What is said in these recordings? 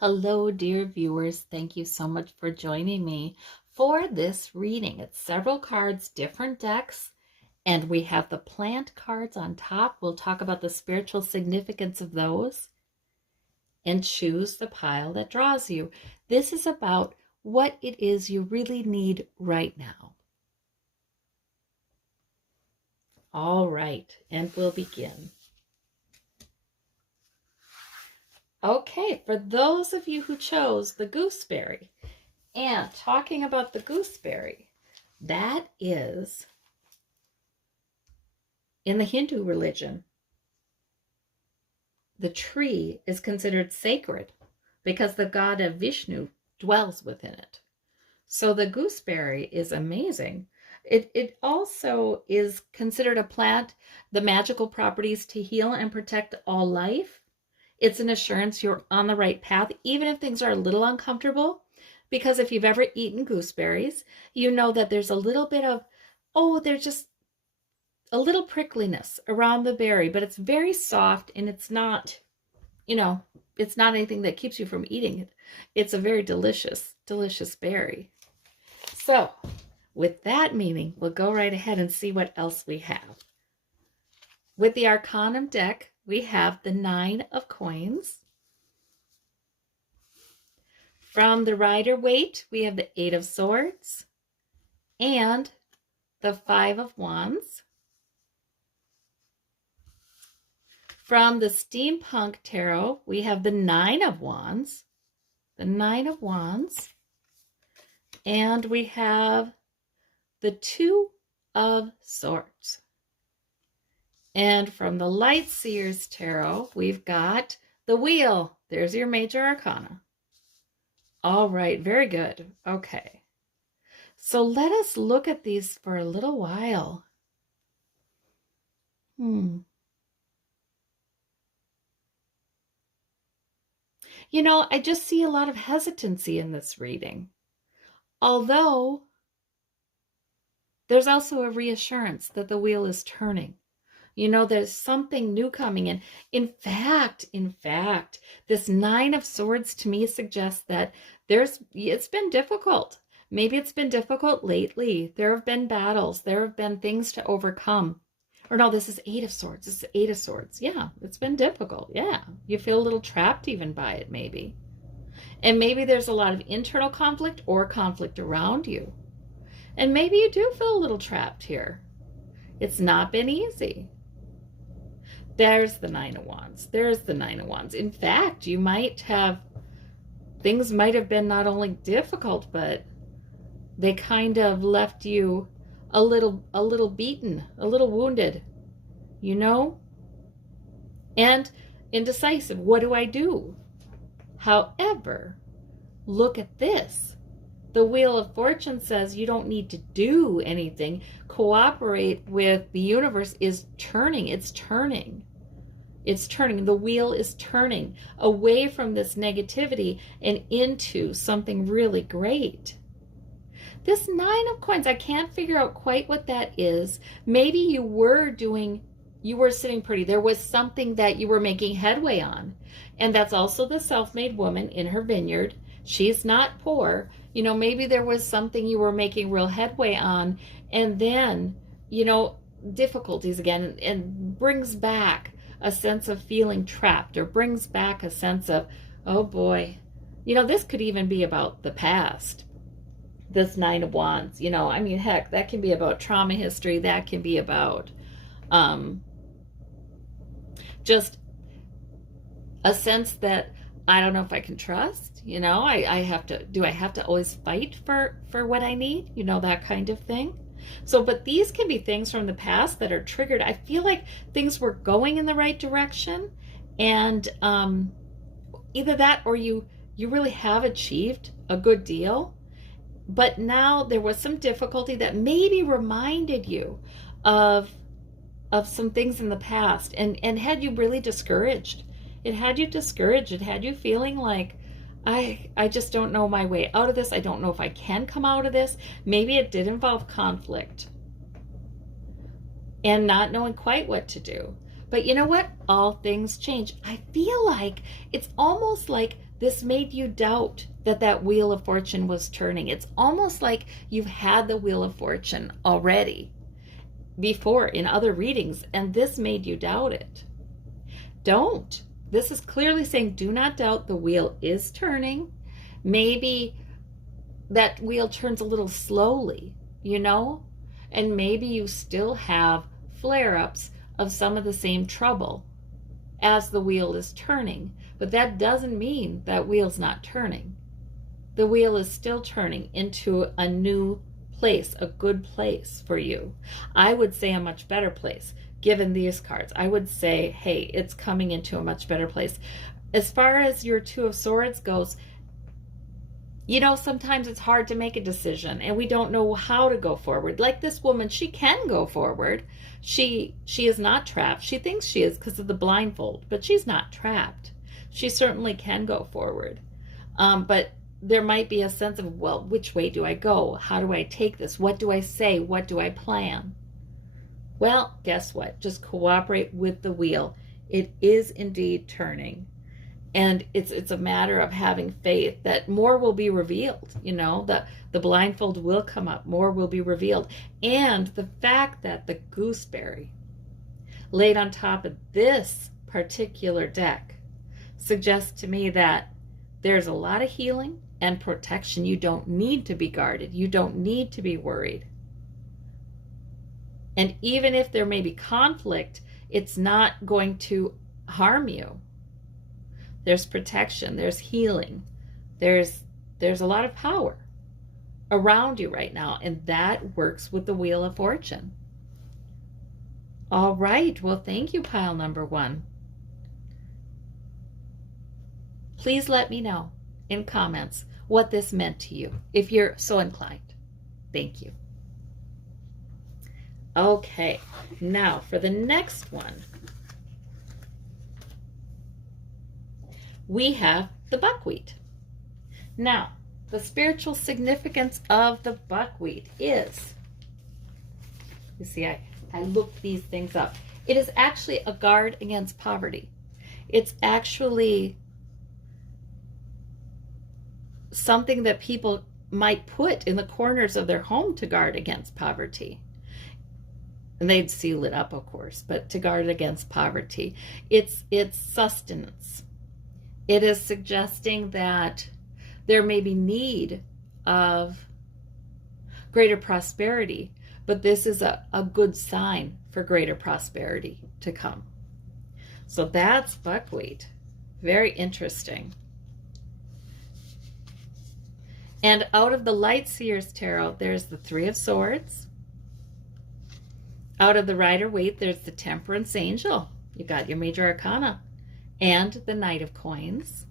Hello, dear viewers. Thank you so much for joining me for this reading. It's several cards, different decks, and we have the plant cards on top. We'll talk about the spiritual significance of those and choose the pile that draws you. This is about what it is you really need right now. All right, and we'll begin. Okay, for those of you who chose the gooseberry, and talking about the gooseberry, that is, in the Hindu religion, the tree is considered sacred because the god of Vishnu dwells within it. So the gooseberry is amazing. It also is considered a plant, the magical properties to heal and protect all life. It's an assurance you're on the right path, even if things are a little uncomfortable. Because if you've ever eaten gooseberries, you know that there's a little bit of, there's just a little prickliness around the berry, but it's very soft and it's not, it's not anything that keeps you from eating it. It's a very delicious, delicious berry. So with that meaning, we'll go right ahead and see what else we have. With the Arcanum deck, we have the 9 of coins. From the Rider-Waite, we have the 8 of swords and the 5 of wands. From the Steampunk Tarot, we have the 9 of wands, and we have the 2 of swords. And from the Lightseers Tarot, we've got the wheel. There's your major arcana. All right, very good. Okay. So let us look at these for a little while. I just see a lot of hesitancy in this reading. Although there's also a reassurance that the wheel is turning. There's something new coming in. In fact, this 9 of swords to me suggests that it's been difficult. Maybe it's been difficult lately. There have been battles. There have been things to overcome. Or no, this is 8 of swords. This is 8 of swords. Yeah, it's been difficult. Yeah, you feel a little trapped even by it maybe. And maybe there's a lot of internal conflict or conflict around you. And maybe you do feel a little trapped here. It's not been easy. There's the 9 of wands. There's the 9 of wands. In fact, things might have been not only difficult, but they kind of left you a little beaten, a little wounded, and indecisive. What do I do? However, look at this. The Wheel of Fortune says you don't need to do anything. Cooperate with the universe is turning. It's turning. It's turning. The wheel is turning away from this negativity and into something really great. This 9 of coins, I can't figure out quite what that is. Maybe you were sitting pretty. There was something that you were making headway on. And that's also the self-made woman in her vineyard. She's not poor. Maybe there was something you were making real headway on. And then, difficulties again, and brings back a sense of feeling trapped, or brings back a sense of, oh boy, this could even be about the past. This 9 of wands, heck, that can be about trauma history. That can be about just a sense that I don't know if I can trust, do I have to always fight for what I need, that kind of thing. So, but these can be things from the past that are triggered. I feel like things were going in the right direction, and either that or you really have achieved a good deal, but now there was some difficulty that maybe reminded you of some things in the past, and had you really discouraged. It had you discouraged. It had you feeling like, I just don't know my way out of this. I don't know if I can come out of this. Maybe it did involve conflict and not knowing quite what to do. But you know what? All things change. I feel like it's almost like This made you doubt that that wheel of fortune was turning. It's almost like you've had the wheel of fortune already before in other readings, and this made you doubt it. Don't. This is clearly saying do not doubt the wheel is turning. Maybe that wheel turns a little slowly, you know, and maybe you still have flare-ups of some of the same trouble as the wheel is turning, but that doesn't mean that wheel's not turning. The wheel is still turning into a new place, a good place for you. I would say a much better place. Given these cards, I would say, hey, it's coming into a much better place. As far as your Two of Swords goes, you know, sometimes it's hard to make a decision and we don't know how to go forward. Like this woman, she can go forward. She is not trapped. She thinks she is because of the blindfold, but she's not trapped. She certainly can go forward. But there might be a sense of, well, which way do I go? How do I take this? What do I say? What do I plan? Well, guess what? Just cooperate with the wheel. It is indeed turning. And it's a matter of having faith that more will be revealed. You know, the blindfold will come up. More will be revealed. And the fact that the gooseberry laid on top of this particular deck suggests to me that there's a lot of healing and protection. You don't need to be guarded. You don't need to be worried. And even if there may be conflict, it's not going to harm you. There's protection, there's healing, there's a lot of power around you right now, and that works with the Wheel of Fortune. All right, well, thank you, pile number 1. Please let me know in comments what this meant to you, if you're so inclined. Thank you. Okay, now for the next one, we have the buckwheat. Now, the spiritual significance of the buckwheat is, you see, I looked these things up. It is actually a guard against poverty. It's actually something that people might put in the corners of their home to guard against poverty. And they'd seal it up, of course, but to guard against poverty. It's sustenance. It is suggesting that there may be need of greater prosperity, but this is a good sign for greater prosperity to come. So that's buckwheat. Very interesting. And out of the Light Seers Tarot, there's the Three of Swords. Out of the Rider-Waite, there's the Temperance Angel. You got your major arcana. And the Knight of Coins.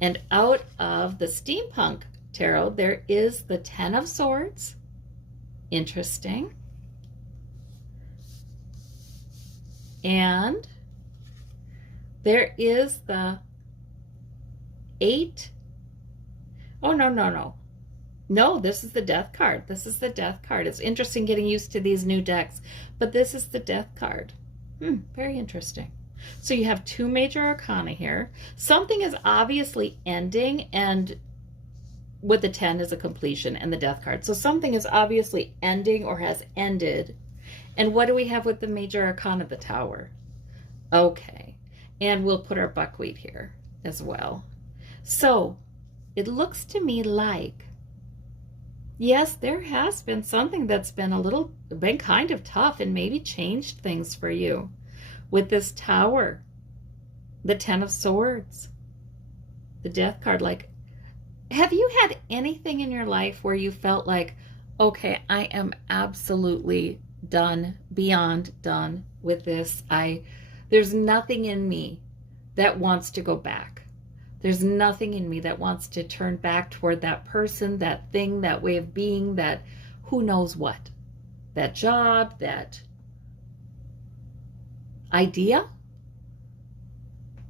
And out of the Steampunk Tarot, there is the Ten of Swords. Interesting. And there is the 8. Oh, no. No, this is the Death card. This is the Death card. It's interesting getting used to these new decks, but this is the Death card. Very interesting. So you have 2 major arcana here. Something is obviously ending, and with the 10 is a completion and the Death card. So something is obviously ending or has ended. And what do we have with the major arcana, the Tower? Okay. And we'll put our buckwheat here as well. So it looks to me like, yes, there has been something that's been kind of tough and maybe changed things for you. With this Tower, the Ten of Swords, the Death card. Like, have you had anything in your life where you felt like, okay, I am absolutely done, beyond done with this. There's nothing in me that wants to go back. There's nothing in me that wants to turn back toward that person, that thing, that way of being, that who knows what, that job, that idea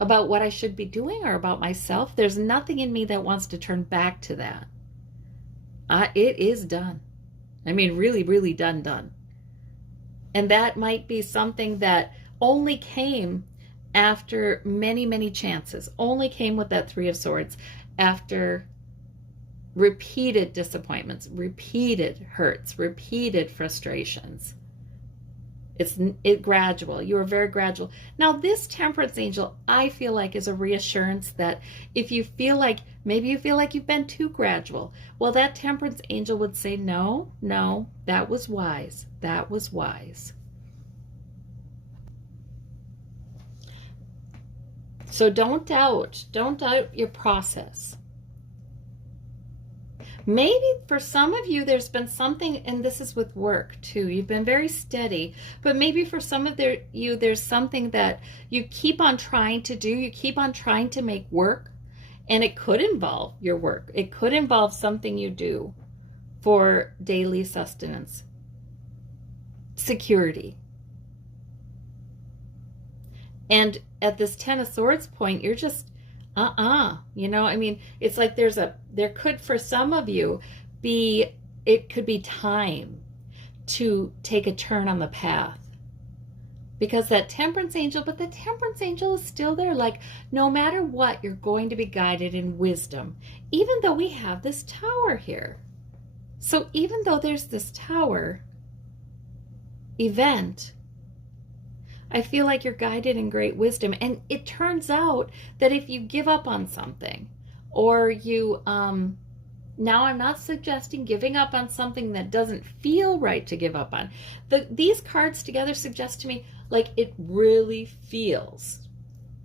about what I should be doing or about myself. There's nothing in me that wants to turn back to that. It is done. I mean, really, really done. And that might be something that only came after many, many chances, only came with that Three of Swords after repeated disappointments, repeated hurts, repeated frustrations. It's gradual. You are very gradual. Now, this Temperance angel, I feel like, is a reassurance that if you feel like, maybe you feel like you've been too gradual, well, that Temperance angel would say, no, no, that was wise. That was wise. So don't doubt your process. Maybe for some of you, there's been something, and this is with work too. You've been very steady, but maybe for some of you, there's something that you keep on trying to do. You keep on trying to make work, and it could involve your work. It could involve something you do for daily sustenance, security. And at this Ten of Swords point, you're just, you know, I mean, it's like there could, for some of you, it could be time to take a turn on the path. Because that Temperance angel, but the Temperance angel is still there. Like, no matter what, you're going to be guided in wisdom, even though we have this Tower here. So even though there's this Tower event, I feel like you're guided in great wisdom. And it turns out that if you give up on something, or you, now I'm not suggesting giving up on something that doesn't feel right to give up on. These cards together suggest to me, like, it really feels,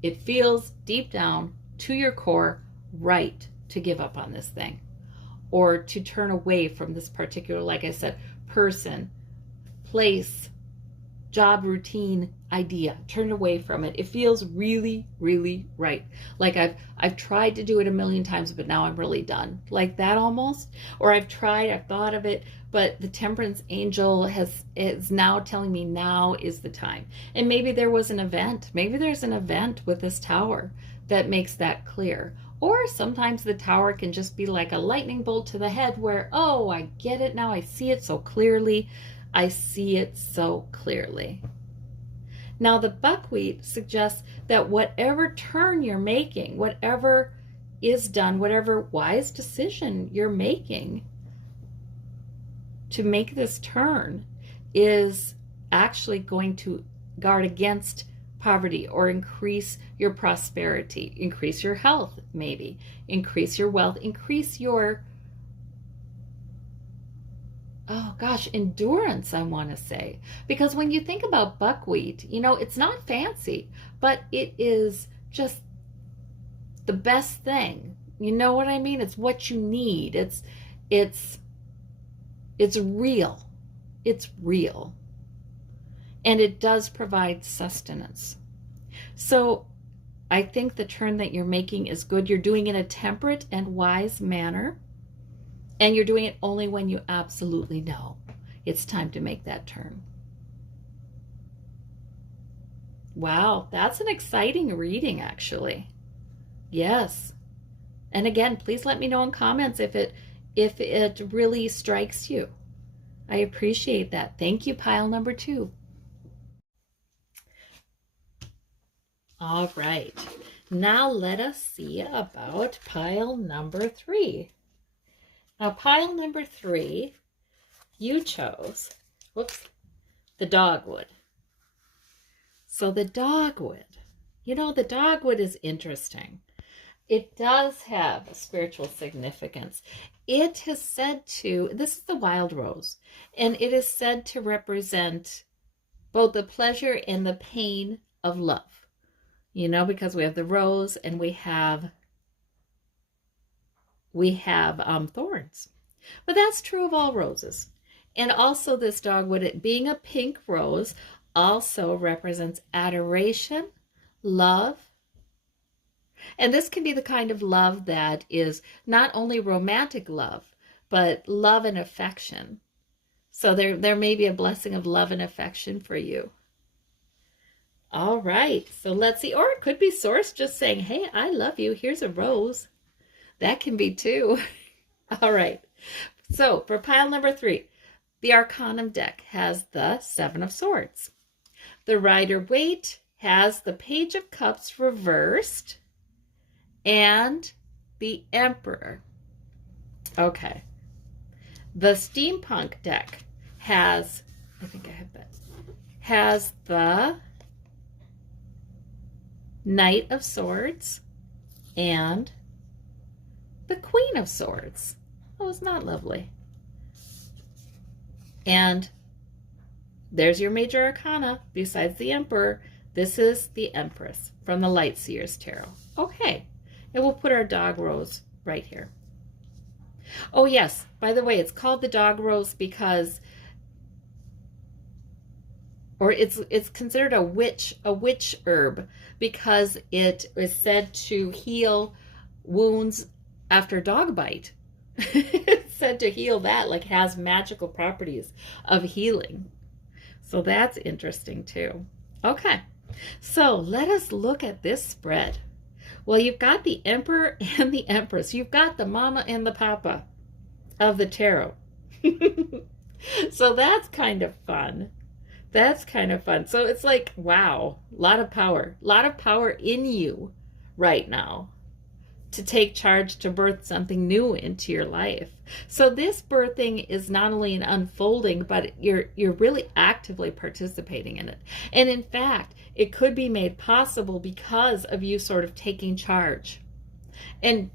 it feels deep down to your core right to give up on this thing, or to turn away from this particular, like I said, person, place, job, routine, idea. Turn away from it. It feels really, really right. Like I've tried to do it a million times, but now I'm really done. Like that almost. Or I've thought of it, but the Temperance angel is now telling me now is the time. And maybe there was an event. Maybe there's an event with this Tower that makes that clear. Or sometimes the Tower can just be like a lightning bolt to the head where, oh, I get it now. I see it so clearly. I see it so clearly. Now, the buckwheat suggests that whatever turn you're making, whatever is done, whatever wise decision you're making to make this turn is actually going to guard against poverty or increase your prosperity, increase your health, maybe, increase your wealth, increase your endurance, I want to say. Because when you think about buckwheat, you know, it's not fancy, but it is just the best thing. You know what I mean? It's what you need. It's real. It's real. And it does provide sustenance. So I think the turn that you're making is good. You're doing it in a temperate and wise manner. And you're doing it only when you absolutely know it's time to make that turn. Wow, that's an exciting reading, actually. Yes. And again, please let me know in comments if it really strikes you. I appreciate that. Thank you, pile number 2. All right. Now let us see about pile number 3. Now, pile number 3, you chose, the dogwood. So the dogwood, you know, the dogwood is interesting. It does have a spiritual significance. It is said to, this is the wild rose, and it is said to represent both the pleasure and the pain of love. You know, because we have the rose and we have thorns. But that's true of all roses. And also this dogwood, it being a pink rose, also represents adoration, love. And this can be the kind of love that is not only romantic love, but love and affection. So there may be a blessing of love and affection for you. All right, so let's see. Or it could be Source just saying, hey, I love you. Here's a rose. That can be too. All right. So for pile number 3, the Arcanum deck has the 7 of Swords. The Rider-Waite has the Page of Cups reversed and the Emperor. Okay. The Steampunk deck has, I think I have that, has the Knight of Swords and the Queen of Swords. Oh, it's not lovely. And there's your major arcana besides the Emperor. This is the Empress from the Light Seers Tarot. Okay, and we'll put our dog rose right here. Oh yes, by the way, it's called the dog rose because, or it's considered a witch herb because it is said to heal wounds after dog bite. It's said to heal that, like has magical properties of healing. So that's interesting too. Okay, so let us look at this spread. Well, you've got the Emperor and the Empress. You've got the mama and the papa of the tarot. So that's kind of fun. That's kind of fun. So it's like, wow, a lot of power in you right now to take charge, to birth something new into your life. So this birthing is not only an unfolding, but you're really actively participating in it. And in fact, it could be made possible because of you sort of taking charge. And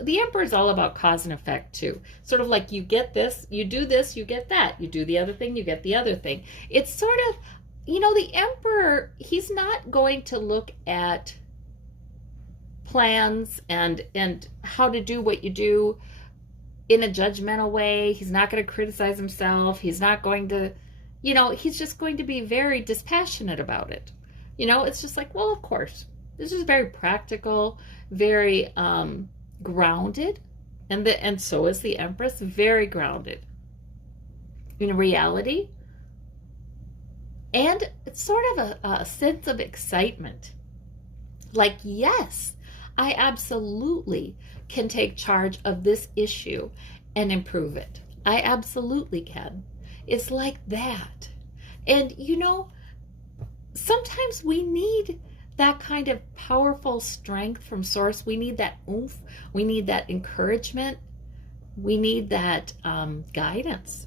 the Emperor is all about cause and effect too. Sort of like you get this, you do this, you get that. You do the other thing, you get the other thing. It's sort of, you know, the Emperor, he's not going to look at plans and how to do what you do in a judgmental way. He's not going to criticize himself. He's not going to, you know, he's just going to be very dispassionate about it. You know, it's just like, well, of course, this is very practical, very grounded, and so is the Empress, very grounded in reality, and it's sort of a sense of excitement, like, yes, I absolutely can take charge of this issue and improve it. I absolutely can. It's like that. And you know, sometimes we need that kind of powerful strength from source. We need that oomph. We need that encouragement. We need that guidance.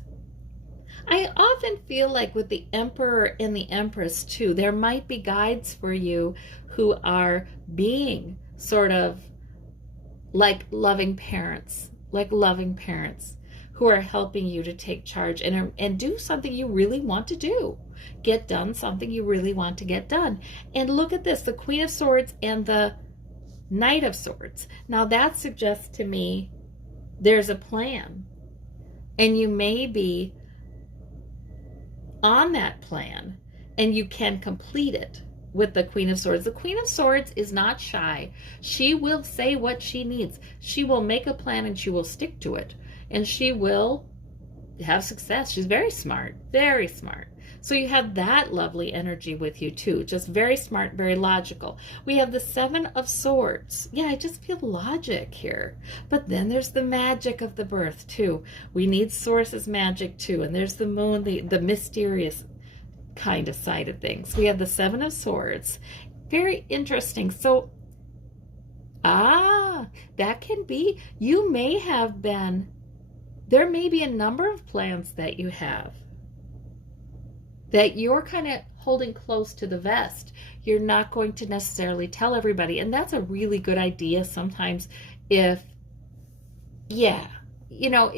I often feel like with the Emperor and the Empress too, there might be guides for you who are being sort of like loving parents who are helping you to take charge and do something you really want to do. Get done something you really want to get done. And look at this, the Queen of Swords and the Knight of Swords. Now that suggests to me there's a plan, and you may be on that plan and you can complete it with the Queen of Swords. The Queen of Swords is not shy. She will say what she needs. She will make a plan and she will stick to it. And she will have success. She's very smart, very smart. So you have that lovely energy with you too. Just very smart, very logical. We have the Seven of Swords. Yeah, I just feel logic here. But then there's the magic of the birth too. We need Source's magic too. And there's the moon, the mysterious kind of side of things. We have the Seven of Swords. Very interesting. So, that can be, you may have been, there may be a number of plans that you have that you're kind of holding close to the vest. You're not going to necessarily tell everybody. And that's a really good idea sometimes if, yeah, you know,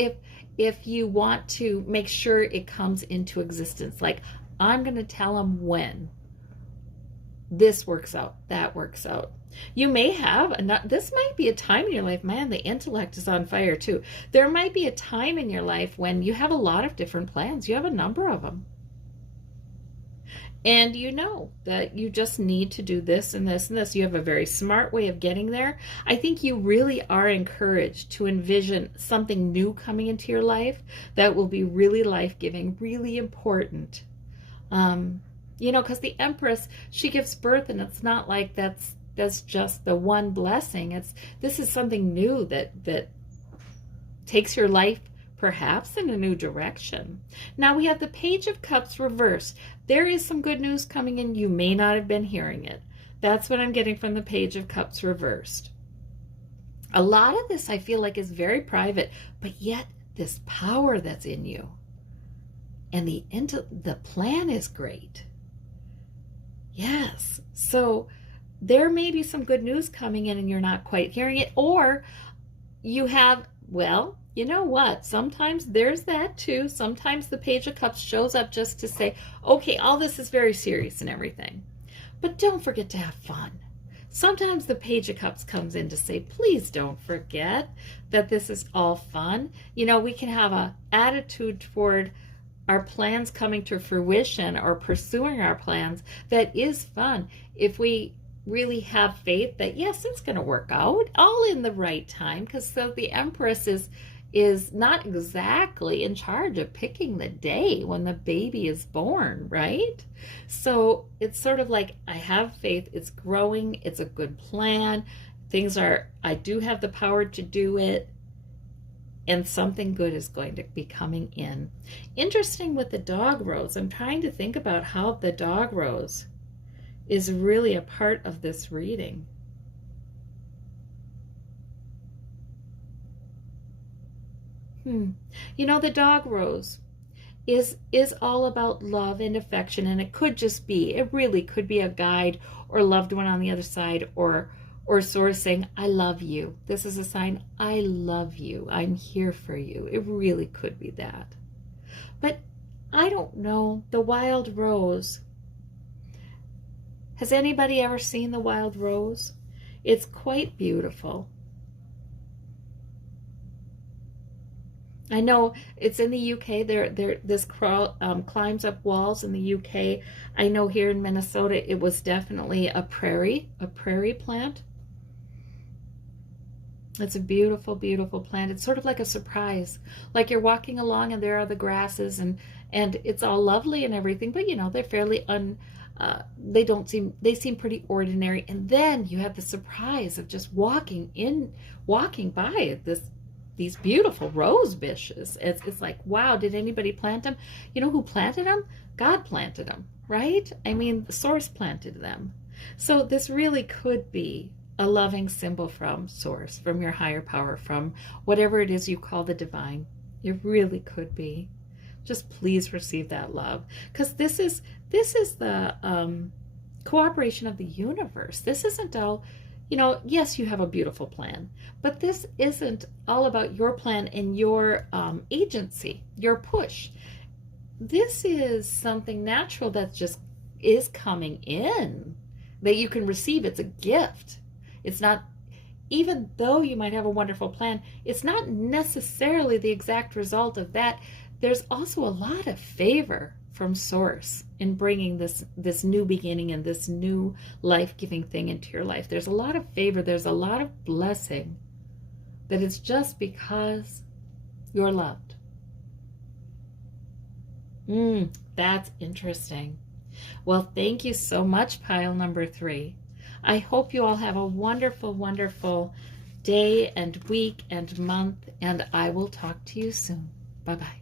if you want to make sure it comes into existence. Like, I'm going to tell them when this works out, that works out. You may have, this might be a time in your life, man, the intellect is on fire too. There might be a time in your life when you have a lot of different plans. You have a number of them. And you know that you just need to do this and this and this. You have a very smart way of getting there. I think you really are encouraged to envision something new coming into your life that will be really life-giving, really important. You know, because the Empress, she gives birth, and it's not like that's just the one blessing. This is something new that takes your life perhaps in a new direction. Now we have the Page of Cups reversed. There is some good news coming in. You may not have been hearing it. That's what I'm getting from the Page of Cups reversed. A lot of this I feel like is very private, but yet this power that's in you and the plan is great. Yes. So there may be some good news coming in and you're not quite hearing it, or you have, well, you know what? Sometimes there's that too. Sometimes the Page of Cups shows up just to say, okay, all this is very serious and everything, but don't forget to have fun. Sometimes the Page of Cups comes in to say, please don't forget that this is all fun. You know, we can have an attitude toward our plans coming to fruition or pursuing our plans that is fun if we really have faith that, yes, it's going to work out all in the right time, because so the Empress is not exactly in charge of picking the day when the baby is born, right? So it's sort of like, I have faith, it's growing, it's a good plan, I do have the power to do it, and something good is going to be coming in. Interesting with the dog rose, I'm trying to think about how the dog rose is really a part of this reading. You know, the dog rose is all about love and affection, and it really could be a guide or loved one on the other side, or source saying, I love you. This is a sign, I love you. I'm here for you. It really could be that. But I don't know, the wild rose. Has anybody ever seen the wild rose? It's quite beautiful. I know it's in the UK. This climbs up walls in the UK. I know here in Minnesota, it was definitely a prairie plant. It's a beautiful, beautiful plant. It's sort of like a surprise. Like you're walking along and there are the grasses and it's all lovely and everything, but you know, they're fairly they seem pretty ordinary. And then you have the surprise of just walking by these beautiful rose bushes. It's like, wow, did anybody plant them? You know who planted them? God planted them, right? I mean, the source planted them. So this really could be a loving symbol from source, from your higher power, from whatever it is you call the divine. It really could be. Just please receive that love, because this is the cooperation of the universe. This isn't all, you know, yes, you have a beautiful plan, but this isn't all about your plan and your agency, your push. This is something natural that just is coming in, that you can receive. It's a gift. It's not, even though you might have a wonderful plan, it's not necessarily the exact result of that. There's also a lot of favor from source in bringing this new beginning and this new life-giving thing into your life. There's a lot of favor. There's a lot of blessing that is just because you're loved. That's interesting. Well, thank you so much, pile number 3. I hope you all have a wonderful, wonderful day and week and month, and I will talk to you soon. Bye-bye.